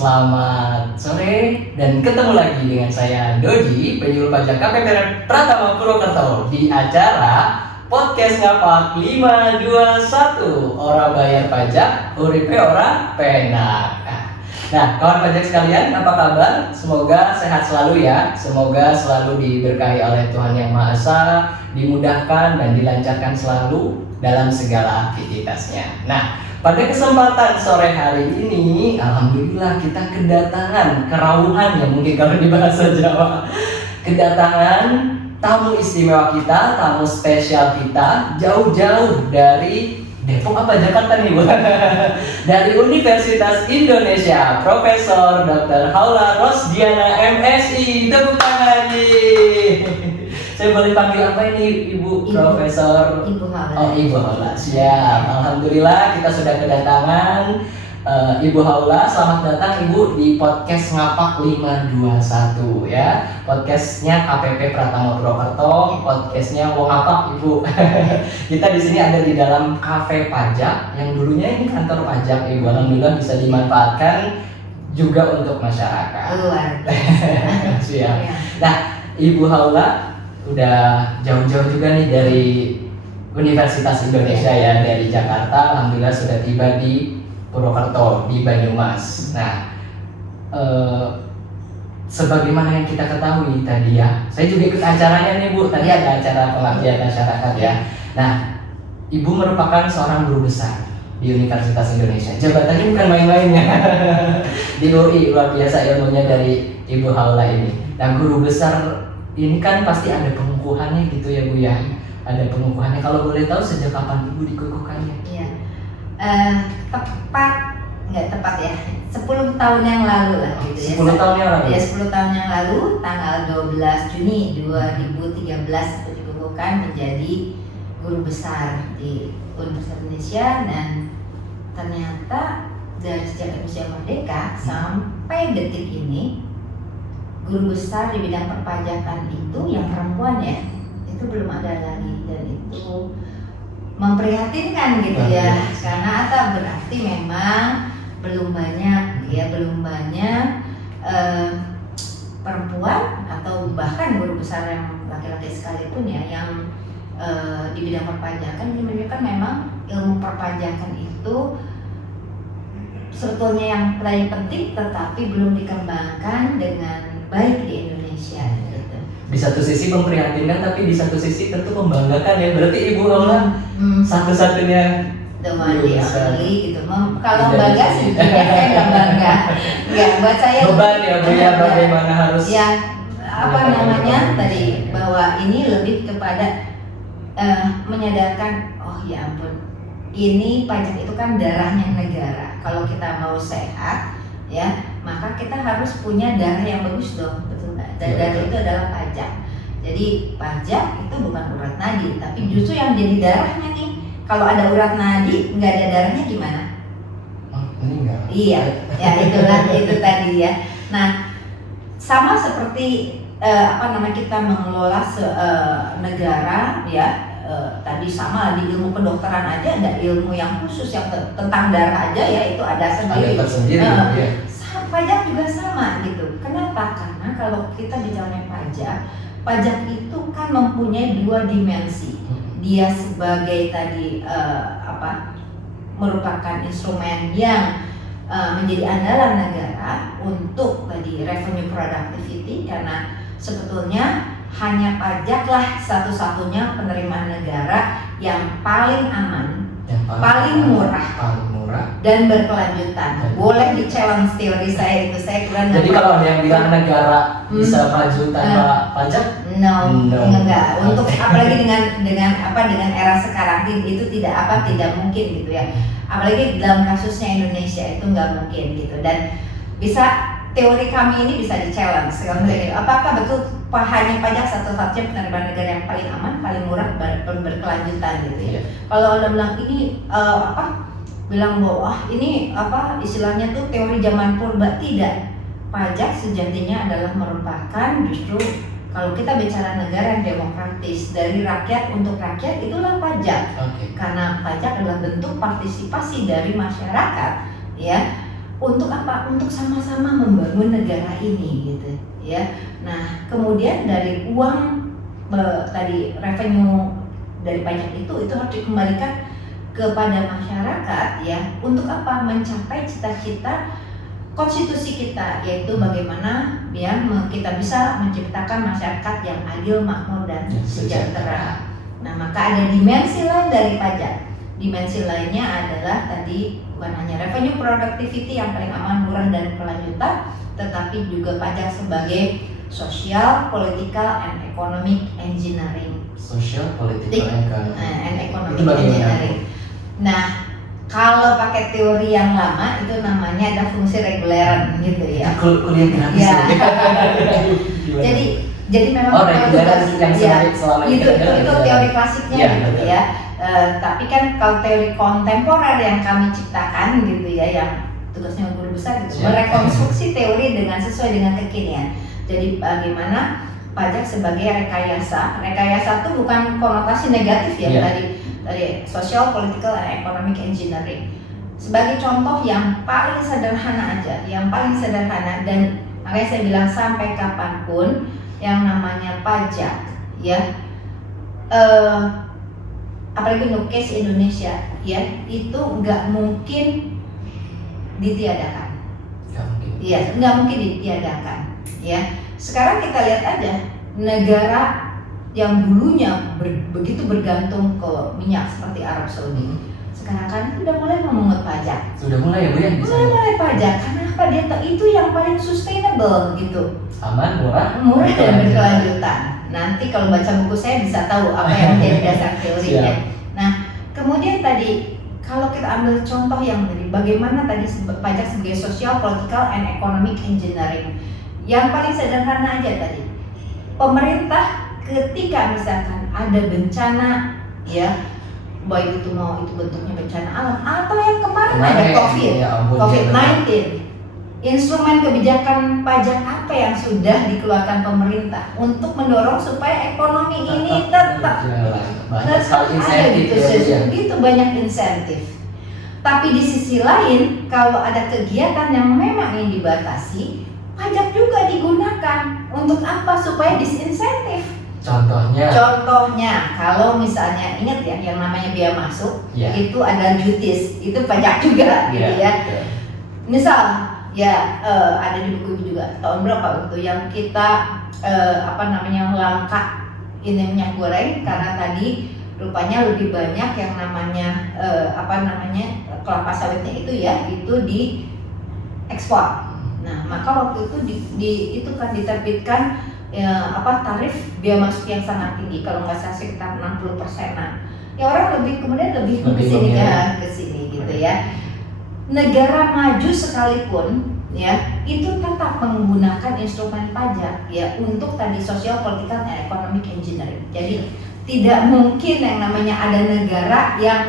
Selamat sore dan ketemu lagi dengan saya Dodi, penyuluh pajak KPP Pratama Purwokerto di acara Podcast Ngapak 521. Ora bayar pajak, uripe ora penak. Nah, kawan pajak sekalian, apa kabar? Semoga sehat selalu ya. Semoga selalu diberkahi oleh Tuhan Yang Maha Esa, dimudahkan dan dilancarkan selalu dalam segala aktivitasnya. Nah, pada kesempatan sore hari ini, alhamdulillah kita kedatangan kerawuhan ya, mungkin kalau di bahasa Jawa. Kedatangan tamu istimewa kita, tamu spesial kita, jauh-jauh dari Depok apa Jakarta nih Bu? Dari Universitas Indonesia, Profesor Dr. Haula Rosdiana MSI. Tepuk tangan nih. Saya boleh panggil apa ini Ibu Profesor? Ibu Haula. Oh, Ibu Haula. Siap. Alhamdulillah kita sudah kedatangan Ibu Haula. Selamat datang Ibu di podcast Ngapak 521 ya. Podcastnya KPP Pratama Purwokerto, podcastnya Wong Ngapak Ibu. Kita di sini ada di dalam kafe pajak yang dulunya ini kantor pajak Ibu. Alhamdulillah bisa dimanfaatkan juga untuk masyarakat. Luar biasa. Siap. Nah, Ibu Haula udah jauh-jauh juga nih dari Universitas Indonesia ya, dari Jakarta. Alhamdulillah sudah tiba di Purwokerto, di Banyumas. Nah, sebagaimana yang kita ketahui tadi ya, saya juga ikut acaranya nih Bu, tadi ada acara pengabdian masyarakat ya. Nah, Ibu merupakan seorang guru besar di Universitas Indonesia. Jabatannya bukan main-main ya. Di UI, luar biasa ilmunya dari Ibu Haula ini. Nah, guru besar ini kan pasti ada pengukuhannya gitu ya Bu ya. Ada pengukuhannya. Kalau boleh tahu sejak kapan Ibu dikukuhkannya? Iya. Nggak tepat ya. 10 tahun yang lalu lah gitu ya. 10 tahun yang lalu. Ya, 10 tahun yang lalu tanggal 12 Juni 2013 aku dikukuhkan menjadi guru besar di Universitas Indonesia, dan ternyata dari sejak Indonesia merdeka sampai detik ini guru besar di bidang perpajakan itu yang perempuan ya, itu belum ada lagi, dan itu memprihatinkan gitu ya. Karena apa? Berarti memang belum banyak perempuan atau bahkan guru besar yang laki-laki sekalipun ya yang di bidang perpajakan. Ini menunjukkan memang ilmu perpajakan itu sebetulnya yang paling penting, tetapi belum dikembangkan dengan baik di Indonesia gitu. Di satu sisi memprihatinkan, tapi di satu sisi tentu membanggakan ya. Berarti Ibu Haula satu-satunya teman di ahli gitu. Kalau bangga sih saya nggak bangga. Nggak, buat saya beban ya Bu ya, bagaimana harus ya tadi bahwa ini lebih kepada menyadarkan, oh ya ampun, ini pajak itu kan darahnya negara. Kalau kita mau sehat ya, maka kita harus punya darah yang bagus dong, betul nggak? Dan darah itu adalah pajak. Jadi pajak itu bukan urat nadi, tapi justru yang jadi darahnya nih. Kalau ada urat nadi, nggak ada darahnya gimana? Meninggal. Iya, ya itulah itu tadi ya. Nah, sama seperti kita mengelola negara ya. Tadi sama di ilmu kedokteran aja ada ilmu yang khusus yang tentang darah aja ya, itu ada sendiri. Ada tersendiri ya. Pajak juga sama gitu. Kenapa? Karena kalau kita bicara pajak itu kan mempunyai dua dimensi. Dia sebagai tadi merupakan instrumen yang menjadi andalan negara untuk tadi revenue productivity, karena sebetulnya hanya pajaklah satu-satunya penerimaan negara yang paling aman, paling murah, dan berkelanjutan. Boleh di-challenge teori saya itu, saya kurang. Jadi kalau ada yang bilang negara bisa maju tanpa pajak? No. Enggak. Untuk apalagi dengan era sekarang itu tidak mungkin gitu ya. Apalagi dalam kasusnya Indonesia itu nggak mungkin gitu, dan teori kami ini bisa di-challenge. Apakah betul hanya pajak satu-satunya penerimaan negara yang paling aman, paling murah, berkelanjutan gitu ya? Kalau Anda bilang ini bilang bahwa ini istilahnya tuh teori zaman purba, tidak. Pajak sejatinya adalah merupakan justru, kalau kita bicara negara yang demokratis, dari rakyat untuk rakyat, itulah pajak. Karena pajak adalah bentuk partisipasi dari masyarakat ya Untuk apa? Untuk sama-sama membangun negara ini gitu ya. Nah, kemudian dari uang tadi revenue dari pajak itu harus dikembalikan kepada masyarakat ya. Untuk apa? Mencapai cita-cita konstitusi kita, yaitu bagaimana ya kita bisa menciptakan masyarakat yang adil, makmur dan sejahtera. Nah, maka ada dimensi lain dari pajak. Dimensi lainnya adalah tadi bukan hanya revenue productivity yang paling aman, murah dan berkelanjutan, tetapi juga pajak sebagai social, political, and economic engineering. Social, political, and economic engineering. Nah, kalau pakai teori yang lama itu namanya ada fungsi reguleran gitu ya. Kuliah gratis. Ya. Jadi memang reguleran yang selama itu teori klasiknya ya, gitu betul. ya. Tapi kan kalau teori kontemporer yang kami ciptakan gitu ya, yang tugasnya guru besar gitu, merekonstruksi teori dengan sesuai dengan kekinian. Jadi bagaimana pajak sebagai rekayasa itu bukan konotasi negatif ya, tadi social, political, and economic engineering. Sebagai contoh yang paling sederhana aja, dan makanya saya bilang sampai kapanpun yang namanya pajak ya, apalagi untuk case Indonesia ya, itu nggak mungkin ditiadakan. Nggak mungkin ditiadakan ya. Sekarang kita lihat aja negara yang dulunya begitu bergantung ke minyak seperti Arab Saudi, sekarang kan udah mulai memungut pajak. Sudah mulai ya Bu ya? Mulai pajak. Kenapa? Dia itu yang paling sustainable gitu. Aman, murah dan berkelanjutan. Nanti kalau baca buku saya bisa tahu apa yang menjadi dasar teorinya. Nah, kemudian tadi kalau kita ambil contoh yang tadi, bagaimana tadi pajak sebagai social, political, and economic engineering. Yang paling sederhana aja tadi, pemerintah ketika misalkan ada bencana ya, baik itu mau itu bentuknya bencana alam atau yang kemarin ada COVID-19, instrumen kebijakan pajak apa yang sudah dikeluarkan pemerintah untuk mendorong supaya ekonomi ini tetap ada gitu, banyak insentif. Tapi di sisi lain, kalau ada kegiatan yang memang ingin dibatasi, pajak juga digunakan untuk apa? Supaya disinsentif. Contohnya kalau misalnya ingat ya yang namanya biaya masuk, itu ada duties, itu pajak juga gitu ya. Misal ya ada di buku juga tahun berapa itu yang kita langka ini minyak goreng karena tadi rupanya lebih banyak yang namanya kelapa sawitnya itu ya, itu di ekspor. Nah, maka waktu itu diterbitkan tarif biaya masuk yang sangat tinggi, kalau nggak salah sekitar 60%-an. Ya orang kemudian lebih ke sini gitu ya. Negara maju sekalipun ya itu tetap menggunakan instrumen pajak ya untuk tadi social, political, dan economic engineering. Jadi tidak mungkin yang namanya ada negara yang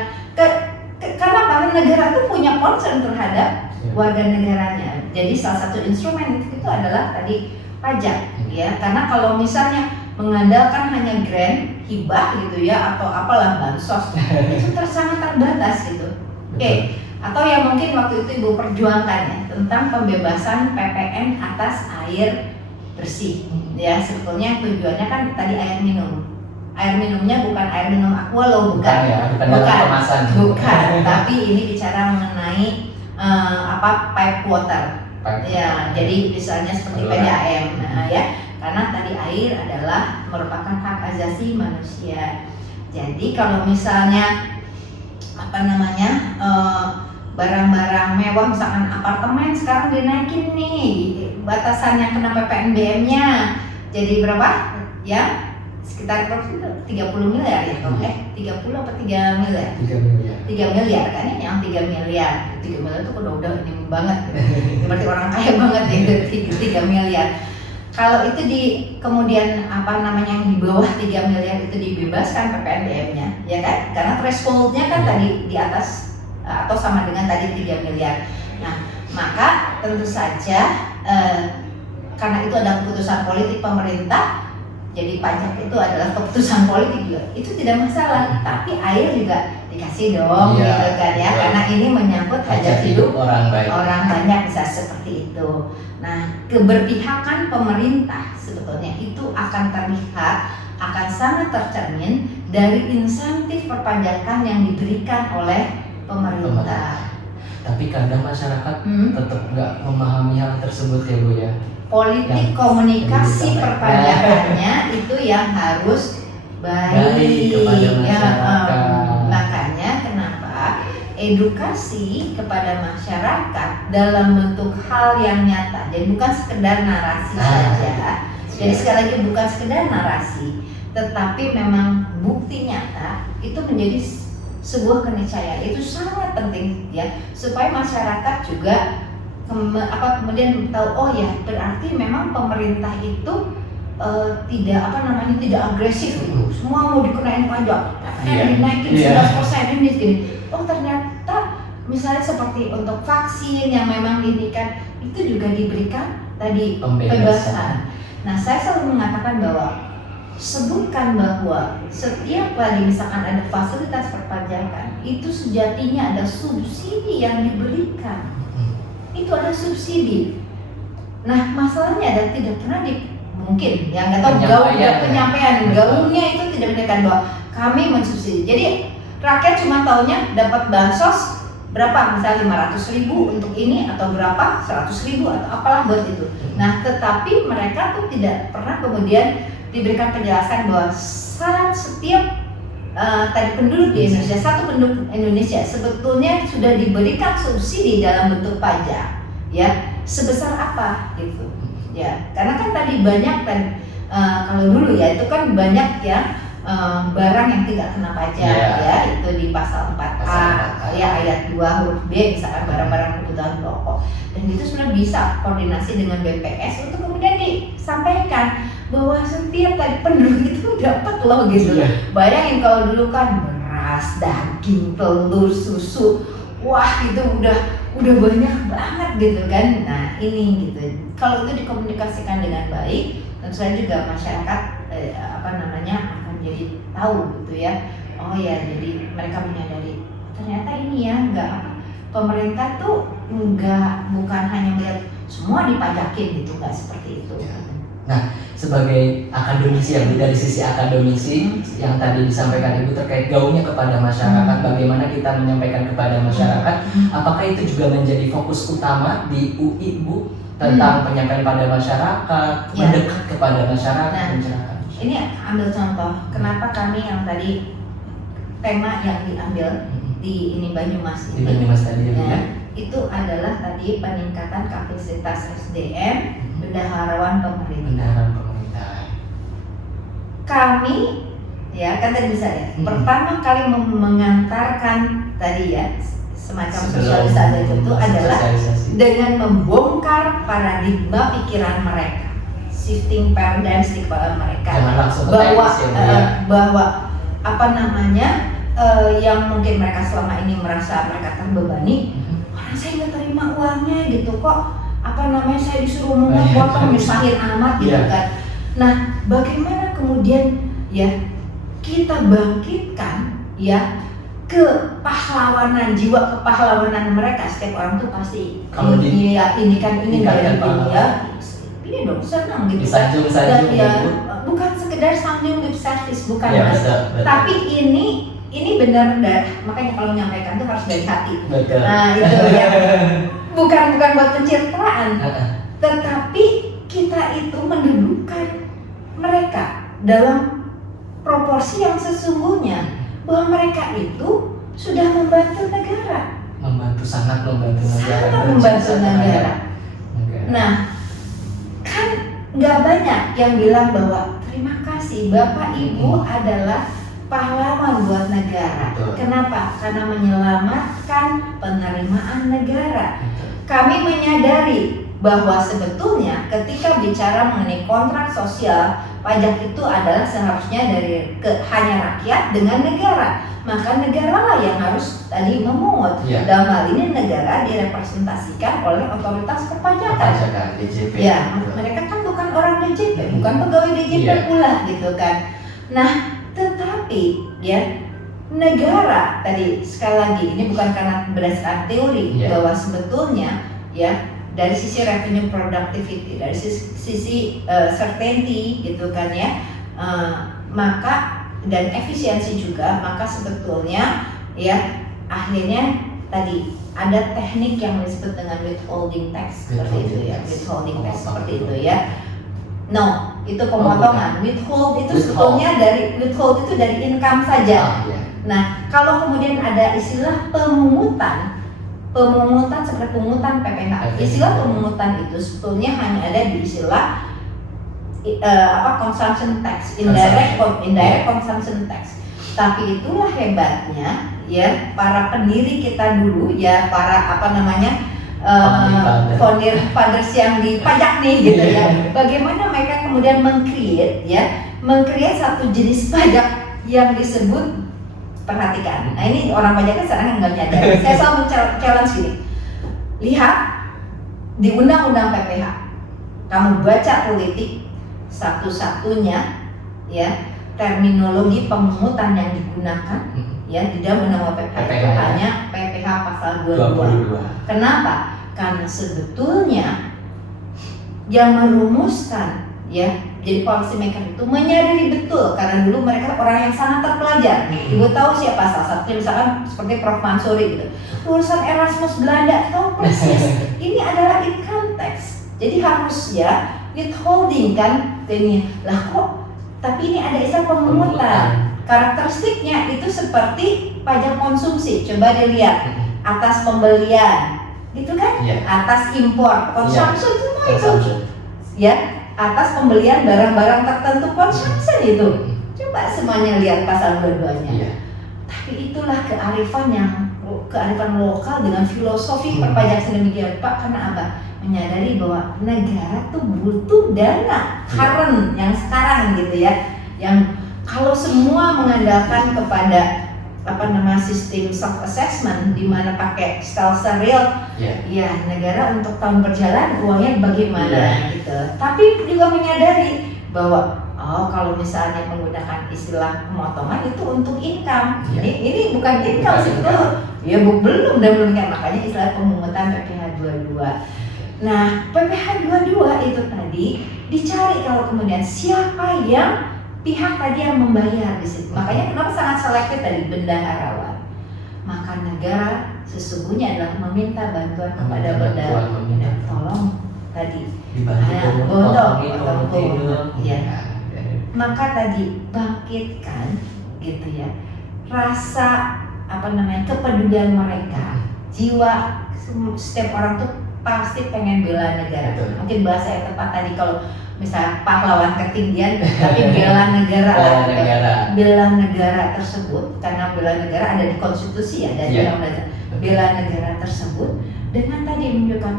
karena negara itu punya concern terhadap warga negaranya. Jadi salah satu instrumen itu adalah tadi pajak ya. Karena kalau misalnya mengandalkan hanya grant, hibah gitu ya, atau apalah bansos, itu sangat terbatas gitu. Oke. Atau yang mungkin waktu itu Ibu perjuangkan ya tentang pembebasan PPN atas air bersih ya. Sebetulnya tujuannya kan tadi air minum. Air minumnya bukan air minum aqua loh, bukan kemasan. Bukan, tapi ini bicara mengenai pipe water. Ya, jadi misalnya seperti PDAM ya. Karena tadi air adalah merupakan hak asasi manusia. Jadi kalau misalnya barang-barang mewah misalkan apartemen sekarang dinaikin nih batasan yang kena PPNBM-nya jadi berapa? Ya sekitar 30 miliar ya, 30 apa 3 miliar? 3 miliar kan ya, yang 3 miliar itu udah ini banget berarti orang kaya banget itu 3 miliar. Kalau itu kemudian yang di bawah 3 miliar itu dibebaskan PPNBM-nya ya kan, karena threshold-nya kan tadi di atas atau sama dengan tadi 3 miliar. Nah, maka tentu saja karena itu ada keputusan politik pemerintah, jadi pajak itu adalah keputusan politik juga. Itu tidak masalah, tapi air juga dikasih dong Iya, gitu kan ya, betul. karena ini menyangkut hajat hidup orang baik. orang banyak, bisa seperti itu. Nah, keberpihakan pemerintah sebetulnya itu akan terlihat, akan sangat tercermin dari insentif perpajakan yang diberikan oleh pemerintah. Tapi kadang masyarakat tetap nggak memahami hal tersebut ya Bu ya. Politik Yang komunikasi disampaikan. perpajakannya itu yang harus baik kepada ya, masyarakat. makanya kenapa edukasi kepada masyarakat dalam bentuk hal yang nyata, jadi bukan sekedar narasi saja. Jadi sekali lagi bukan sekedar narasi, tetapi memang bukti nyata itu menjadi sebuah keniscayaan. Itu sangat penting ya, supaya masyarakat juga kemudian tahu, oh ya berarti memang pemerintah itu tidak agresif gitu. Semua mau dikenain pajak, dinaikin 11% ini gini. Oh ternyata misalnya seperti untuk vaksin yang memang ini kan itu juga diberikan tadi pembebasan. Nah saya selalu mengatakan bahwa sebutkan bahwa setiap kali misalkan ada fasilitas perpajakan itu sejatinya ada subsidi yang diberikan. Itu ada subsidi. Nah masalahnya ada tidak pernah mungkin yang nggak tahu penyampaian gaungnya itu tidak menekan bahwa kami mensubsidi. Jadi rakyat cuma taunya dapat bansos berapa, misalnya 500.000 untuk ini atau berapa 100.000 atau apalah buat itu. Nah tetapi mereka tuh tidak pernah kemudian diberikan penjelasan bahwa setiap tadi penduduk di Indonesia, satu penduduk Indonesia sebetulnya sudah diberikan subsidi dalam bentuk pajak ya, sebesar apa gitu ya, karena kan tadi banyak kalau dulu ya itu kan banyak ya barang yang tidak kena pajak ya, itu di pasal 4A ya ayat 2 huruf B misalkan barang-barang kebutuhan pokok, dan itu sebenarnya bisa koordinasi dengan BPS untuk kemudian disampaikan bahwa setiap tadi penduduk itu dapat loh gitu. Bayangin kalau dulu kan beras, daging, telur, susu, wah itu udah banyak banget gitu kan. Nah ini gitu, kalau itu dikomunikasikan dengan baik, tentu saja juga masyarakat akan jadi tahu gitu ya. Oh ya, jadi mereka menyadari ternyata ini ya pemerintah tuh bukan hanya melihat semua dipajakin gitu, nggak seperti itu. Nah, sebagai akademisi yang dari sisi akademisi yang tadi disampaikan Ibu terkait gaungnya kepada masyarakat, bagaimana kita menyampaikan kepada masyarakat, apakah itu juga menjadi fokus utama di UI Bu tentang penyampaian pada masyarakat, mendekat kepada masyarakat, masyarakat. Ini ambil contoh, kenapa kami yang tadi tema yang diambil di ini Banyumas ini, di Banyumas tadi ya, itu adalah tadi peningkatan kapasitas SDM bendaharawan pemerintah. Kami ya kan tadi bisa ya, pertama kali mengantarkan tadi ya semacam sosialisasi itu adalah dengan membongkar paradigma pikiran mereka, shifting paradigm di kepala mereka, bahwa yang mungkin mereka selama ini merasa mereka terbebani, orang saya nggak terima uangnya gitu kok, saya disuruh potong misahin amat gitu kan. Nah bagaimana kemudian ya kita bangkitkan ya jiwa kepahlawanan mereka. Setiap orang tuh pasti ini dari dunia ini dong senang gitu kan. Dan ya bukan sekedar sanjung lip service, bukan mas, tapi ini benar, makanya kalau menyampaikan tuh harus dari hati. Nah itu ya bukan buat pencitraan, tetapi kita itu mendudukkan mereka dalam proporsi yang sesungguhnya, bahwa mereka itu sudah membantu negara, sangat membantu negara. Nah kan nggak banyak yang bilang bahwa terima kasih Bapak Ibu adalah pahlawan buat negara. Kenapa? Karena menyelamatkan penerimaan negara. Kami menyadari bahwa sebetulnya ketika bicara mengenai kontrak sosial, pajak itu adalah seharusnya hanya rakyat dengan negara. Maka negaralah yang harus tadi memungut. Dalam hal ini negara direpresentasikan oleh otoritas perpajakan. DJP. Ya, mereka kan bukan orang DJP, bukan pegawai DJP pula gitu kan. Nah, tetapi ya negara tadi sekali lagi ini bukan karena berdasarkan teori bahwa sebetulnya ya dari sisi revenue productivity, dari sisi certainty gitu kan ya, maka dan efisiensi juga, maka sebetulnya ya akhirnya tadi ada teknik yang disebut dengan withholding tax seperti itu ya, withholding tax seperti itu ya. No, itu pemotongan. Withhold itu sebetulnya dari withhold itu dari income saja. Nah, kalau kemudian ada istilah pemungutan seperti pemungutan PPH. Istilah pemungutan itu sebetulnya hanya ada di istilah consumption tax, indirect consumption tax. Tapi itulah hebatnya ya para pendiri kita dulu ya, para founding fathers yang dipajak nih gitu ya. Bagaimana mereka kemudian meng-create satu jenis pajak yang disebut, perhatikan. Nah ini orang pajak kan sekarang nggak nyadar. Saya selalu challenge gini. Lihat di undang-undang PPH, kamu baca politik satu-satunya ya terminologi pemungutan yang digunakan ya di dalam undang-undang PPH itu hanya PPH pasal 22. Kenapa? Karena sebetulnya yang merumuskan ya jadi policy maker itu menyadari betul, karena dulu mereka orang yang sangat terpelajar. Ibu tahu siapa salah satunya, misalkan seperti Prof. Mansuri gitu, lulusan Erasmus Belanda, tahu persis ini adalah income tax. Jadi harus ya withholding kan ini lah kok, tapi ini ada istilah pemungutan. Karakteristiknya itu seperti pajak konsumsi. Coba dilihat atas pembelian, gitu kan? Atas impor, consumption semua itu, ya. Atas pembelian barang-barang tertentu, consumption itu. Coba semuanya lihat pasal 22-nya. Tapi itulah kearifan lokal dengan filosofi perpajakan sedemikian Pak. Karena apa? Menyadari bahwa negara tuh butuh dana current yang sekarang gitu ya. Yang kalau semua mengandalkan kepada sistem self assessment di mana pakai serial ya negara untuk tahun berjalan uangnya bagaimana gitu. Tapi juga menyadari bahwa kalau misalnya menggunakan istilah pemotongan itu untuk income. Ini bukan income sih, itu ya belum income, makanya istilah pemungutan PPH 22. Nah, PPH 22 itu tadi dicari kalau kemudian siapa yang pihak tadi yang membayar di situ. Makanya kenapa sangat selektif tadi bendaharawan. Maka negara sesungguhnya adalah meminta bantuan kepada bendahara. Tolong tadi maka tadi bangkitkan gitu ya rasa kepedulian mereka, jiwa. Setiap orang tuh pasti pengen bela negara. Mungkin bahasa yang tepat tadi kalau misalnya pahlawan ketinggian, tapi bela negara bela negara tersebut, karena bela negara ada di konstitusi ya, dari undang-undang bela negara tersebut dengan tadi menunjukkan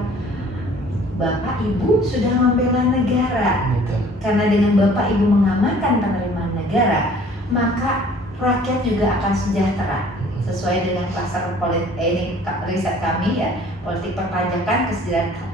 Bapak Ibu sudah membela negara. Karena dengan Bapak Ibu mengamankan penerimaan negara, maka rakyat juga akan sejahtera. Sesuai dengan pasar riset kami ya, politik perpajakan,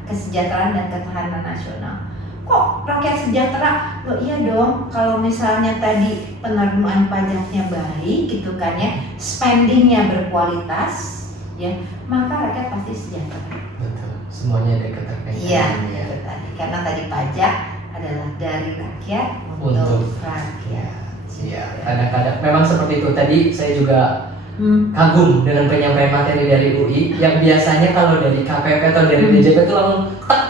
kesejahteraan dan ketahanan nasional. Kok rakyat sejahtera? Loh iya dong, kalau misalnya tadi penerimaan pajaknya baik gitu kan ya, spendingnya berkualitas ya, maka rakyat pasti sejahtera. Betul, semuanya ada keterkaitan. Iya, itu tadi. Karena tadi pajak adalah dari rakyat untuk rakyat. Iya, kadang-kadang memang seperti itu. Tadi saya juga kagum dengan penyampaian materi dari UI yang biasanya kalau dari KPP atau dari DJP itu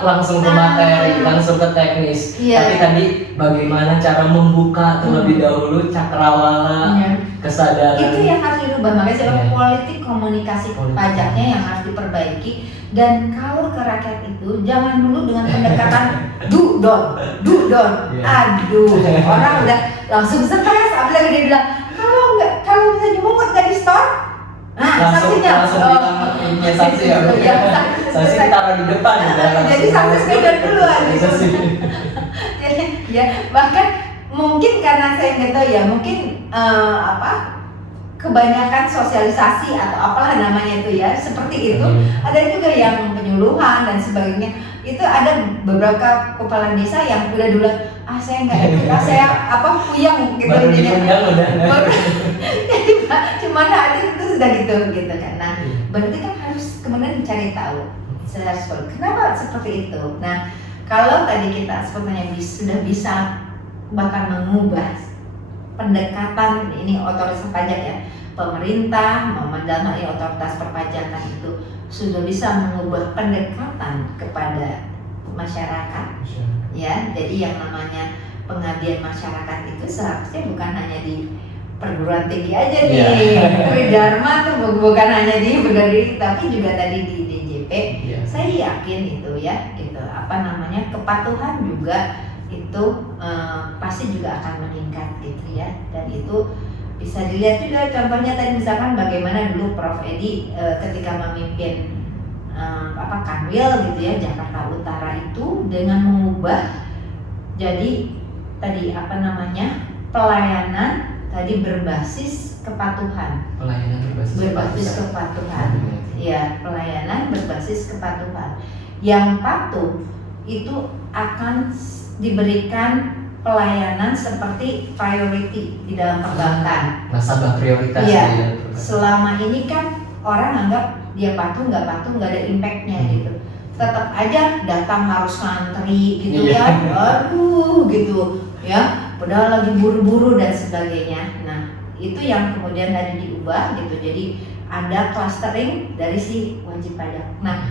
langsung ke materi, langsung ke teknis. Tapi tadi bagaimana cara membuka terlebih dahulu cakrawala kesadaran. Itu yang harus dirubah. Makanya politik komunikasi pajaknya yang harus diperbaiki. Dan kalau ke rakyat itu jangan dulu dengan pendekatan do don. Aduh, orang udah langsung stres. Apalagi dia bilang kalau bisa dimungut nggak di store, saksinya saksi ya, saksi taruh di depan jadi saksi sepeda duluan. Jadi ya bahkan mungkin karena saya nggak tahu ya, mungkin kebanyakan sosialisasi atau apalah namanya itu ya seperti itu. Ada juga yang penyuluhan dan sebagainya. Itu ada beberapa kepala desa yang udah dulu saya nggak ikut, saya puyeng gitu Baru jadinya. diundang udah. Jadi cuma hadir itu sudah gitu kan. Nah, berarti kan harus kemudian dicari tahu kenapa seperti itu. Nah, kalau tadi kita sebetulnya sudah bisa bahkan mengubah pendekatan ini otoritas pajak ya, pemerintah dalam otoritas perpajakan itu sudah bisa mengubah pendekatan kepada masyarakat ya. Jadi yang namanya pengabdian masyarakat itu seharusnya bukan hanya di perguruan tinggi aja nih, Tridharma tuh bukan hanya di berdiri, tapi juga tadi di DJP. Saya yakin itu ya, gitu. Kepatuhan juga itu pasti juga akan meningkat gitu ya. Dan itu bisa dilihat juga contohnya tadi misalkan bagaimana dulu Prof Edi ketika memimpin Kanwil gitu ya, Jakarta Utara itu dengan mengubah jadi tadi pelayanan tadi berbasis kepatuhan. Pelayanan berbasis kepatuhan. Ya, pelayanan berbasis kepatuhan. Yang patuh itu akan diberikan pelayanan seperti priority di dalam perbankan. Nasabah prioritas. Iya. Selama ini kan orang anggap dia patuh nggak ada impactnya gitu. Tetap aja datang harus ngantri gitu ya. Aduh gitu ya. Padahal lagi buru-buru dan sebagainya. Nah, itu yang kemudian tadi diubah gitu. Jadi ada clustering dari si wajib pajak. Nah,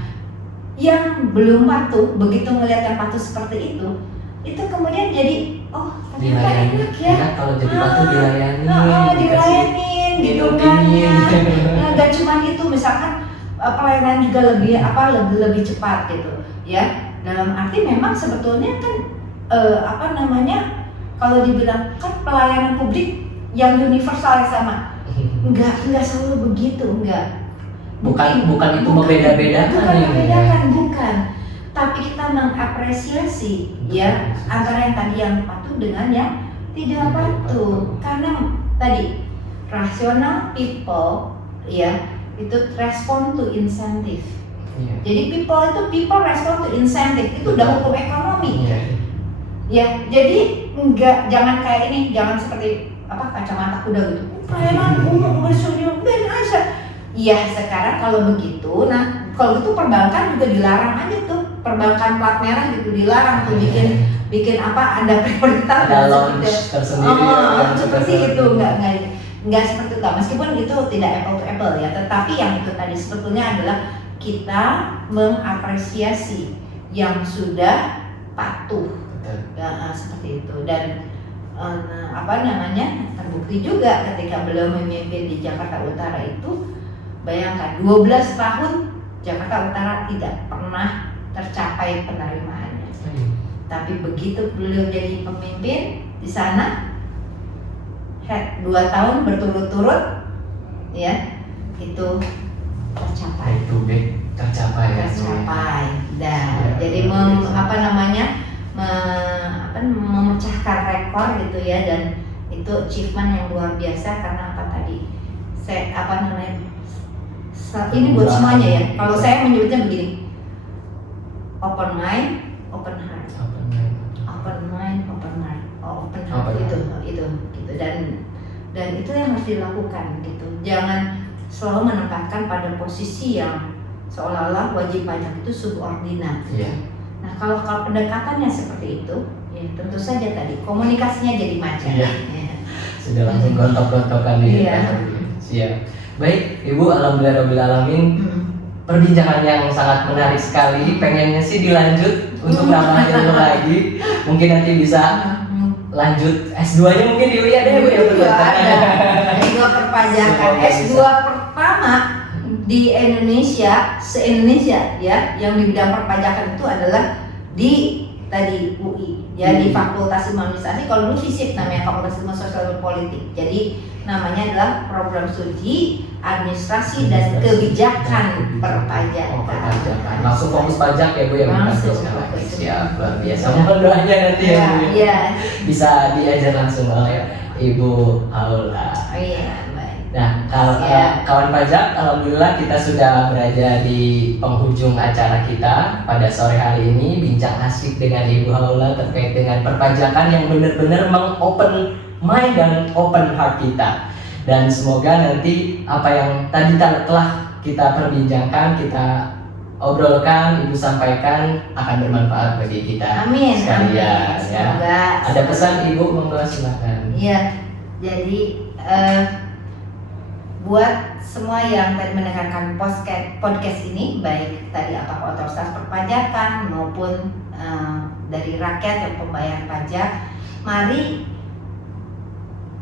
yang belum patuh begitu ngelihat yang patuh seperti itu kemudian jadi ternyata enak ya. Kalau jadi patuh dilayanin gitu kan ya. Nah, gak cuma itu, misalkan pelayanan juga lebih cepat gitu ya. Dalam arti memang sebetulnya kan kalau dibilang kan pelayanan publik yang universal yang sama, enggak selalu begitu, enggak. Bukan itu membeda-bedakan. Bukan. Tapi kita mengapresiasi ya antara yang tadi yang patuh dengan yang tidak patuh. Karena tadi rasional people ya itu respond to incentive. Jadi people respond to incentive, itu udah hukum ekonomi. Ya, jadi jangan kayak ini, jangan seperti kacamata kuda gitu. Pelayanan umum bersunyum dan aja. Iya, sekarang kalau begitu, kalau gitu perbankan juga dilarang aja tuh, perbankan plat merah gitu dilarang tuh bikin ada prioritas ada launch tersendiri. Seperti itu, nggak seperti itu. Meskipun itu tidak apple to apple ya, tetapi yang itu tadi sebetulnya adalah kita mengapresiasi yang sudah patuh. Ya, seperti itu. Dan terbukti juga ketika beliau memimpin di Jakarta Utara itu, bayangkan 12 tahun Jakarta Utara tidak pernah tercapai penerimaannya. Tapi begitu beliau jadi pemimpin di sana 2 tahun berturut-turut ya itu tercapai. Jadi memecahkan rekor gitu ya, dan itu achievement yang luar biasa. Karena ini buat semuanya ya. Kalau saya menyebutnya begini, open mind, open heart. Open heart itu gitu. Dan itu yang harus dilakukan gitu. Jangan selalu menempatkan pada posisi yang seolah-olah wajib pajak itu subordinat. Nah, kalau pendekatannya seperti itu, ya tentu saja tadi komunikasinya jadi macam. Sudah langsung gontok-gontokan Siap. Baik, Ibu, alhamdulillahirobbilalamin. Perbincangan yang sangat menarik sekali. Pengennya sih dilanjut untuk nambah lagi. Mungkin nanti bisa lanjut S2-nya mungkin di UI ada ya Bu ya? S2 perpajakan. S2 pertama di Indonesia, se-Indonesia ya, yang di bidang perpajakan itu adalah di tadi UI ya, di Fakultas Ilmu Administrasi. Kalau dulu FISIP namanya, Fakultas Ilmu Sosial dan Politik. Jadi namanya adalah Program Studi Administrasi dan Kebijakan Perpajakan. Langsung fokus pajak ya Bu ya? Langsung fokus. Siap, luar biasa. Mohon doanya nanti ya Bu. Iya. Bisa diajar langsung oleh Ibu Aula. Iya, baik. Nah, kalau kawan pajak, alhamdulillah kita sudah berada di penghujung acara kita pada sore hari ini, bincang asik dengan Ibu Haula terkait dengan perpajakan yang benar-benar meng-open mind dan open heart kita. Dan semoga nanti apa yang tadi telah kita perbincangkan, kita obrolkan, Ibu sampaikan akan bermanfaat bagi kita Amin. sekalian. Ya. Semoga. Ada pesan Ibu, monggo silakan. Iya, jadi buat semua yang tadi mendengarkan podcast ini, baik tadi apakah otoritas perpajakan maupun dari rakyat yang pembayar pajak, mari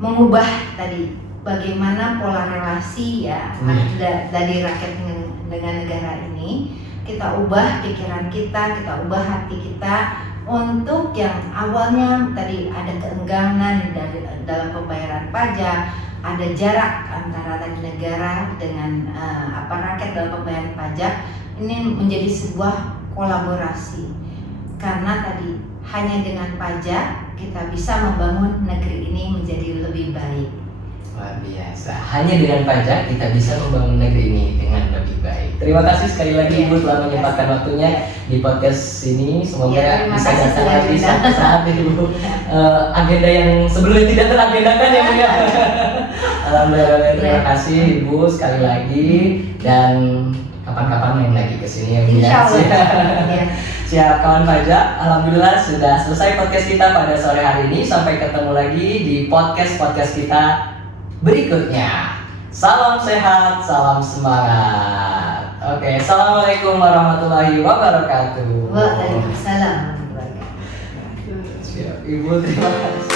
mengubah tadi bagaimana pola relasi ya dari rakyat dengan negara ini. Kita ubah pikiran kita ubah hati kita untuk yang awalnya tadi ada keengganan dalam pembayaran pajak, ada jarak antara tadi negara dengan rakyat dalam pembayaran pajak, ini menjadi sebuah kolaborasi. Karena tadi hanya dengan pajak kita bisa membangun negeri ini menjadi lebih baik. Luar biasa. Hanya dengan pajak kita bisa membangun negeri ini dengan lebih baik. Terima kasih sekali lagi Ibu telah menyempatkan waktunya di podcast ini. Semoga bisa datang lagi suatu saat Ibu. Agenda yang sebelumnya tidak teragendakan ya Bu ya. Alhamdulillah, terima kasih Ibu sekali lagi, dan kapan-kapan main lagi ke sini ya Bu ya. Siap kawan pajak, alhamdulillah sudah selesai podcast kita pada sore hari ini. Sampai ketemu lagi di podcast kita berikutnya. Salam sehat, salam semangat. Oke, assalamualaikum warahmatullahi wabarakatuh. Waalaikumsalam warahmatullahi wabarakatuh. Siap, Ibu, terima kasih.